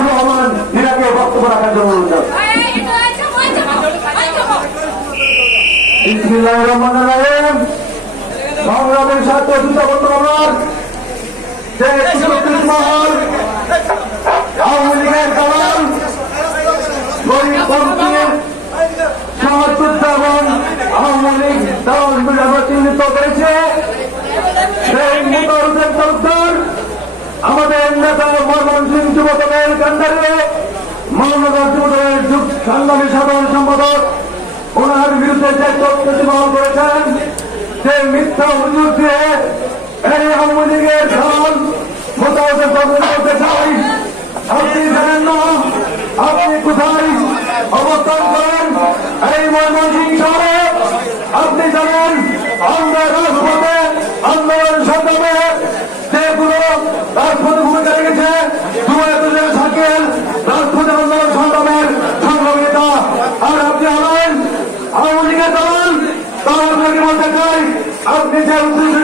হাবিবুর রহমান ইরাকে বক্তব্য রাখার জন্য অনুরোধ। বিসমিল্লাহির রহমানির রহিম। সংগ্রামের সাথে যুদ্ধবদ্ধ আমার যে কুশলকৃত মহল আওয়ামী লীগের দালাল গরিবপন্থীর সহযোদ্ধা এবং আওয়ামী লীগ দালাল হিসেবে চিহ্নিত করেছে সেই মোতারুদের তরফদার আমাদের নেতা ময়মনসিংহ যুবদলের কান্ডারে মহানগর যুবদলের সংগ্রামী সাধারণ সম্পাদক ওনার বিরুদ্ধে যে তথ্যটি বহন করেছেন যে মিথ্যা অভিযোগ দিয়ে এই আওয়ামী লীগের দল মোতাবেক করতে চাই। আপনি জানেন না আপনি কোথায় অবস্থান করেন এই ময়মনসিংহ শহরে? আপনি জানেন আমরা রাজপথে আন্দোলন সংগ্রামে যেগুলো রাজপথে ভূমিকা রেখেছে থাকেন রাজপথে আন্দোলন সংগ্রামের সংগ্রামী নেতা। আর আপনি হলেন আওয়ামী লীগের দল। তার আপনাকে বলতে চাই আপনি যে উদ্দেশ্য